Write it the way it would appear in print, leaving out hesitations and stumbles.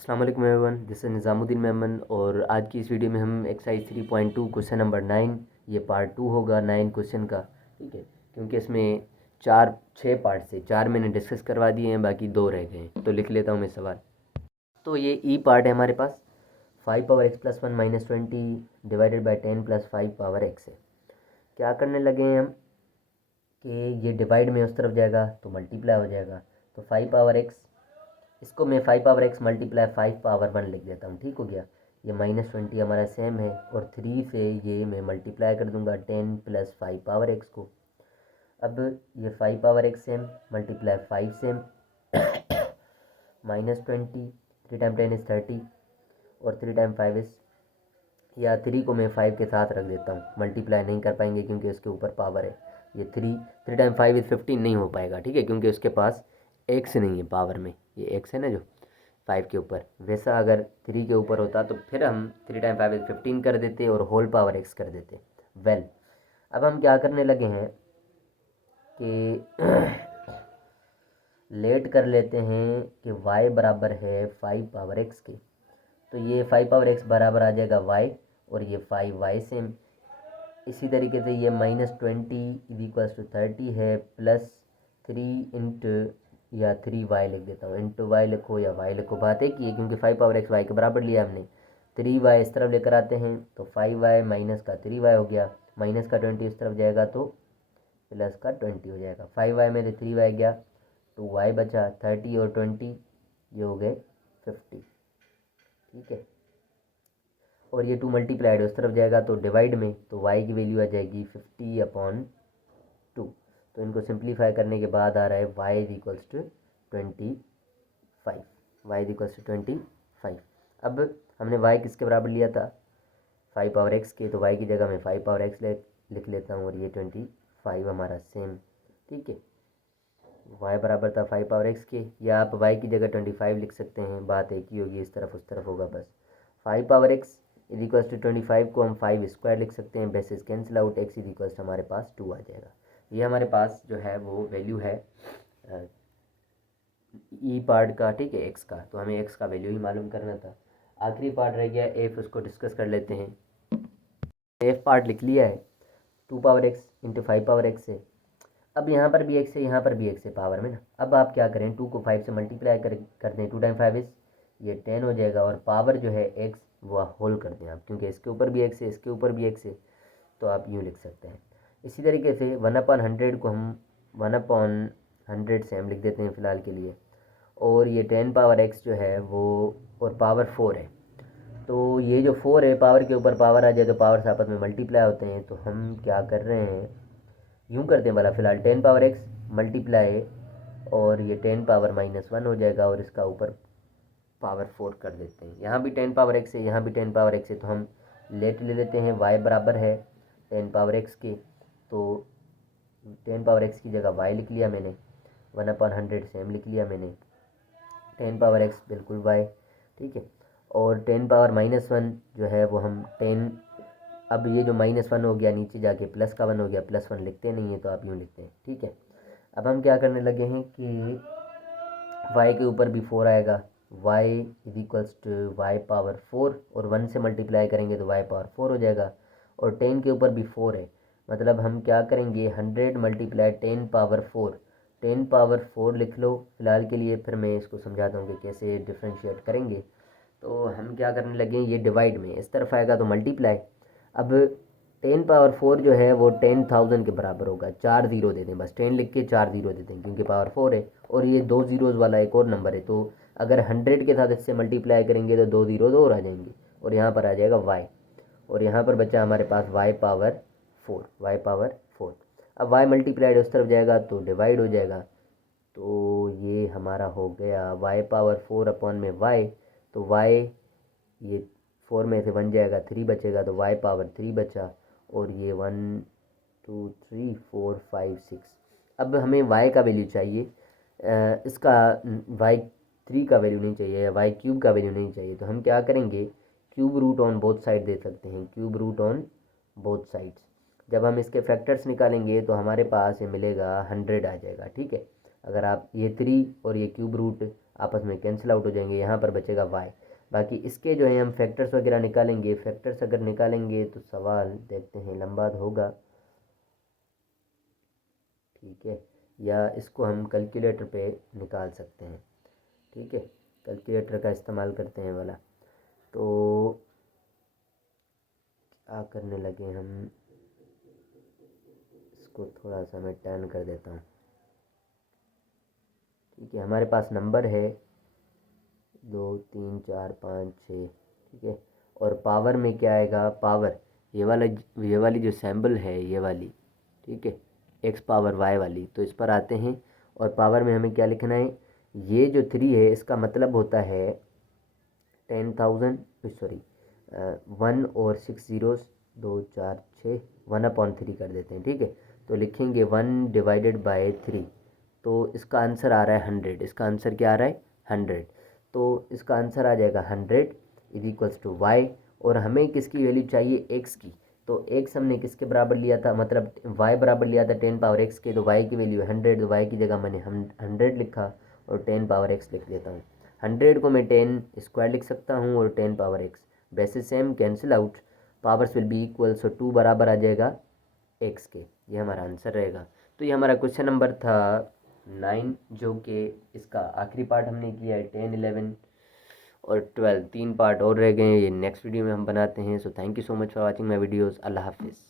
अस्सलाम वालेकुम everyone, this is Nizamuddin Memon. और आज की इस वीडियो में हम एक्सरसाइज 3.2 क्वेश्चन नंबर 9, ये पार्ट 2 होगा 9 क्वेश्चन का। ठीक है, क्योंकि इसमें 6 पार्ट से 4 मैंने डिस्कस करवा दिए हैं, बाकी 2 रह गए हैं। तो लिख लेता हूँ मैं सवाल। तो ये ई पार्ट है हमारे पास, 5 power x plus 1 minus 20 divided by 10 plus 5 power x है। क्या करने लगे हैं हम कि ये डिवाइड में उस तरफ जाएगा तो मल्टीप्लाई हो जाएगा। तो 5 पावर एक्स, इसको मैं 5 पावर एक्स मल्टीप्लाई 5 पावर 1 लिख देता हूँ। ठीक हो गया। ये -20 हमारा सेम है, और 3 से ये मैं मल्टीप्लाई कर दूंगा 10 प्लस 5 पावर एक्स को। अब ये 5 power x same multiply 5 same -20, 3 time 10 is 30, और 3 टाइम 5 इज़, या 3 को मैं 5 के साथ रख देता हूँ। मल्टीप्लाई नहीं कर पाएंगे क्योंकि इसके ऊपर पावर है। ये 3 टाइम 5 इज़ 15 नहीं हो पाएगा। ठीक है, क्योंकि उसके पास एक्स नहीं है पावर में। ये एक्स है ना जो 5 के ऊपर, वैसा अगर 3 के ऊपर होता तो फिर हम 3 टाइम 5 इज़ 15 कर देते और होल पावर एक्स कर देते। वेल, अब हम क्या करने लगे हैं कि लेट कर लेते हैं कि y बराबर है 5 पावर एक्स के। तो ये 5 पावर एक्स बराबर आ जाएगा y, और ये 5y सेम। इसी तरीके से ये -20 इज इक्वल्स टू 30 है, प्लस 3 इंटू, या 3y लिख देता हूँ, इंटू y लिखो या y लिखो, बात एक ही है क्योंकि 5 पावर एक्स y के बराबर लिया हमने। 3y इस तरफ लेकर आते हैं तो 5y माइनस का 3y हो गया, माइनस का 20 इस तरफ जाएगा तो प्लस का 20 हो जाएगा। 5y में से 3y गया, 2y बचा, 30 और 20 ये हो गए 50। ठीक है, और ये 2 मल्टीप्लाइड उस तरफ जाएगा तो डिवाइड में, तो y की वैल्यू आ जाएगी 50/2। तो इनको सिंप्लीफाई करने के बाद आ रहा है y is equals to 25। y is equals to 25। अब हमने y किसके बराबर लिया था? 5 पावर x के, तो y की जगह मैं 5 पावर x लिख लेता हूँ, और ये 25 हमारा सेम। ठीक है, y बराबर था 5 पावर x के, या आप y की जगह 25 लिख सकते हैं, बात एक ही होगी, इस तरफ उस तरफ होगा बस। 5 power x is equals to 25 को हम 5 स्क्वायर लिख सकते हैं, basis cancel out, x is equals to हमारे पास 2 आ जाएगा। ये हमारे पास जो है वो वैल्यू है ई पार्ट का। ठीक है, x का, तो हमें x का वैल्यू ही मालूम करना था। आखिरी पार्ट रह गया f, उसको डिस्कस कर लेते हैं। f पार्ट लिख लिया है, 2 power x into 5 power x है। अब यहाँ पर भी एक्स है, यहाँ पर भी एक्स है पावर में ना। अब आप क्या करें, 2 को 5 से मल्टीप्लाई कर दें, 2 टाइम 5 इस, ये 10 हो जाएगा, और पावर जो है एक्स वो होल कर दें आप, क्योंकि इसके ऊपर भी एक्स है, इसके ऊपर भी एक्स है, तो आप यूँ लिख सकते हैं। इसी तरीके से 1/100 को हम 1/100 से हम लिख देते हैं फ़िलहाल के लिए, और ये 10 पावर एक्स जो है वो, और पावर 4 है, तो ये जो 4 है पावर के ऊपर पावर आ जाए तो पावर आपस में मल्टीप्लाई होते हैं। तो हम क्या कर रहे हैं, यूँ करते हैं भला, फ़िलहाल 10 पावर एक्स मल्टीप्लाई, और ये 10 पावर -1 हो जाएगा, और इसका ऊपर पावर 4 कर देते हैं। यहाँ भी 10 पावर एक्स है, यहाँ भी 10 पावर एक्स है, तो हम लेट ले लेते हैं, y बराबर है 10 पावर एक्स के, तो 10 पावर एक्स की जगह y लिख लिया मैंने, 1/100 सेम लिख लिया मैंने, 10 पावर एक्स बिल्कुल y। ठीक है, और 10 पावर -1 जो है वो हम 10, अब ये जो -1 हो गया नीचे जाके प्लस का 1 हो गया, +1 लिखते नहीं है तो आप यूँ लिखते हैं। ठीक है, अब हम क्या करने लगे हैं कि y के ऊपर भी 4 आएगा, y is equals to y power 4, और 1 से मल्टीप्लाई करेंगे तो y पावर 4 हो जाएगा, और 10 के ऊपर भी 4 है, मतलब हम क्या करेंगे 100 मल्टीप्लाई 10 पावर 4, 10 पावर 4 लिख लो फ़िलहाल के लिए, फिर मैं इसको समझाता हूँ कि कैसे डिफ्रेंशिएट करेंगे। तो हम क्या करने लगे, ये डिवाइड में इस तरफ आएगा तो मल्टीप्लाई। अब 10 पावर 4 जो है वो 10,000 के बराबर होगा, 4 ज़ीरो दे दें बस, 10 लिख के 4 ज़ीरो दे दें क्योंकि पावर 4 है, और ये 2 ज़ीरोज़ वाला एक और नंबर है, तो अगर 100 के साथ इससे मल्टीप्लाई करेंगे तो 2 ज़ीरो और आ जाएंगे, और यहाँ पर आ जाएगा y, और यहाँ पर बचा हमारे पास y पावर 4, y पावर 4। अब y मल्टीप्लाइड उस तरफ जाएगा तो डिवाइड हो जाएगा, तो ये हमारा हो गया y पावर 4 अपॉन में y, तो y, ये 4 में से 1 जाएगा, 3 बचेगा, तो y पावर 3 बचा, और ये 1 2 3 4 5 6। अब हमें y का वैल्यू चाहिए, इसका y3 का वैल्यू नहीं चाहिए, या y³ का वैल्यू नहीं चाहिए, तो हम क्या करेंगे, cube root on both side दे सकते हैं, cube root on both sides. जब हम इसके फैक्टर्स निकालेंगे तो हमारे पास ये मिलेगा 100 आ जाएगा। ठीक है, अगर आप ये 3 और ये क्यूब रूट आपस में कैंसिल आउट हो जाएंगे, यहाँ पर बचेगा y। बाकी इसके जो है हम फैक्टर्स वगैरह निकालेंगे। फैक्टर्स अगर निकालेंगे तो सवाल देखते हैं लंबा होगा, ठीक है, या इसको हम कैलकुलेटर पे निकाल सकते हैं, ठीक है, कैलकुलेटर का इस्तेमाल करते हैं वाला। तो क्या करने लगे हम, इसको थोड़ा सा मैं टर्न कर देता हूँ, ठीक है। हमारे पास नंबर है 2 3 4 5 6, ठीक है, और पावर में क्या आएगा, पावर ये वाली जो सैम्बल है ये वाली, ठीक है, एक्स पावर वाई वाली, तो इस पर आते हैं और पावर में हमें क्या लिखना है, ये जो 3 है इसका मतलब होता है 10,000, सॉरी 1 और 6 ज़ीरोस, 2 4 6, 1/3 कर देते हैं, ठीक है। तो लिखेंगे 1/3, तो इसका आंसर आ रहा है 100। इसका आंसर क्या आ रहा है 100, तो इसका आंसर आ जाएगा 100 इज इक्वल्स टू वाई। और हमें किसकी वैल्यू चाहिए, एक्स की, तो एक्स हमने किसके बराबर लिया था, मतलब वाई बराबर लिया था 10 पावर एक्स के, तो वाई की वैल्यू 100, तो वाई की जगह मैंने 100 लिखा और 10 पावर एक्स लिख देता हूँ। 100 को मैं 10 स्क्वायर लिख सकता हूँ और 10 पावर एक्स, वैसे same cancel out, powers will be equal, so 2 बराबर आ जाएगा एक्स के, ये हमारा आंसर रहेगा। तो ये हमारा क्वेश्चन नंबर था 9, जो कि इसका आखिरी पार्ट हमने किया है। 10 11 और 12 3 पार्ट और रह गए हैं, ये नेक्स्ट वीडियो में हम बनाते हैं। So thank you so much for watching my videos. अल्लाह हाफिज़।